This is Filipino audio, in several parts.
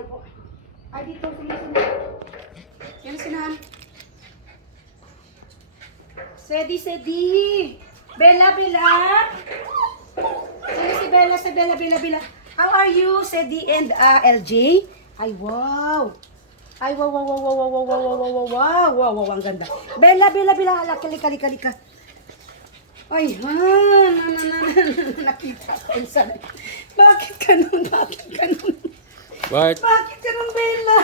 Ayan po. Ay, dito. Sige, sige. Yan, sinahan. Sedi, Sedi. Bella, Bella. Sino si Bella, si Bella, Bella, Bella. How are you, Sedi and LJ? Ay, wow. Ay, wow, wow, wow, wow, wow, wow, wow, wow, wow, wow, wow, wow, ang ganda. Bella, Bella, Bella. Ala, kalika. Ay, nakita ko isa. Bakit ganun? Bakit? Bakit ganun, Bella?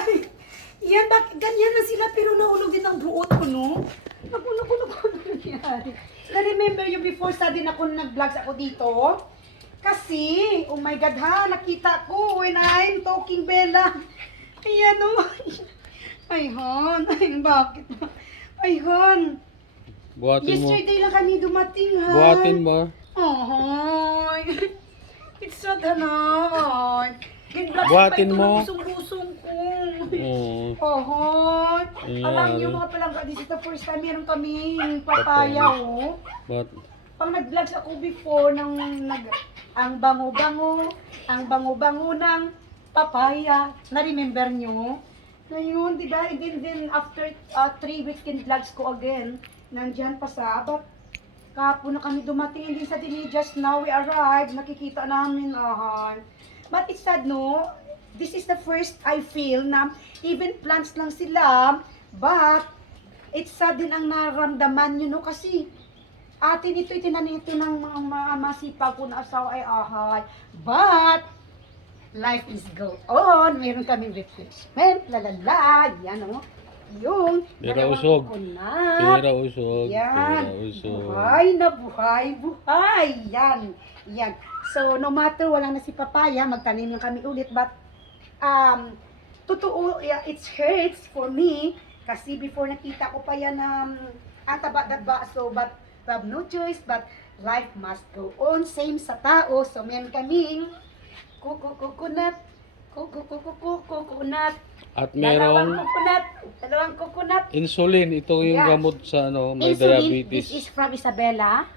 Yan, bakit ganyan na sila pero nahulog din ang buot ko, no? Naku, ano nangyari? Na-remember you before sa din ako nag-vlogs ako dito? Kasi, oh my God ha, nakita ko when I'm talking, Bella. Ayan o. Ay, hon. Ay, bakit? Ay, hon. Buhatin mo. Yesterday lang kami dumating, ha? Buhatin mo. Ahoy. It's so hanoy. Buhatin mo. Busong-busong ko. Oo. Ahoy. Ay, Alam niyo yari. mga palangga, this is the first time meron kami papaya, oh. But, Pang nag-vlogs ako before ang bango-bango ng papaya. Na-remember nyo? Ngayon, di ba? And then after 3 weekend vlogs ko again, nandyan pa sa abat. Kahapon na kami dumating, hindi sa dini, just now we arrived, nakikita namin, But it's sad, no? This is the first I feel na even plants lang sila, but it's sad din ang naramdaman nyo, no? Kasi atin ito, itinanin ito ng mga masipag ko na asawa ay ahay. But, life is go on. Meron kaming refreshment, lalala, yan o. Yung Pera dalawang usog. coconut. Pera usog. Yan. Pera usog. Buhay na buhay. Yan. So, no matter wala na si papaya, magtanim lang kami ulit. But, totoo, it hurts for me. Kasi before nakita ko pa yan ang taba-daba. So, but, we have no choice. But, life must go on. Same sa tao. So, meron kaming coconut. At Dalawang merong coconut. insulin. Ito yung Yeah. gamot sa may Insulin, diabetes. this is from Isabella.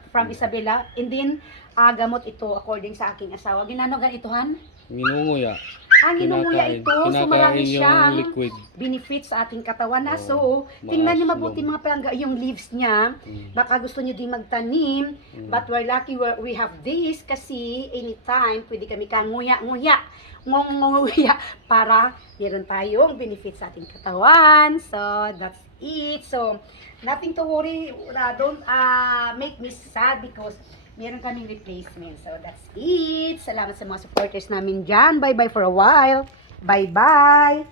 And then, gamot ito according sa aking asawa. Ginano ganitohan? Minunguya. Ginunguya ito. So, Kinakain marami yung siyang liquid. benefits sa ating katawan na. Oh, So, tingnan niyo maas mabuti lang. mga palangga yung leaves niya. Baka gusto niyo din magtanim. But we're lucky we have this kasi anytime pwede kami kang nguya para meron tayong benefits sa ating katawan. So, that's it. So, nothing to worry. Don't make me sad because meron kaming replacement. So, that's it. Salamat sa mga supporters namin dyan. Bye-bye for a while. Bye-bye.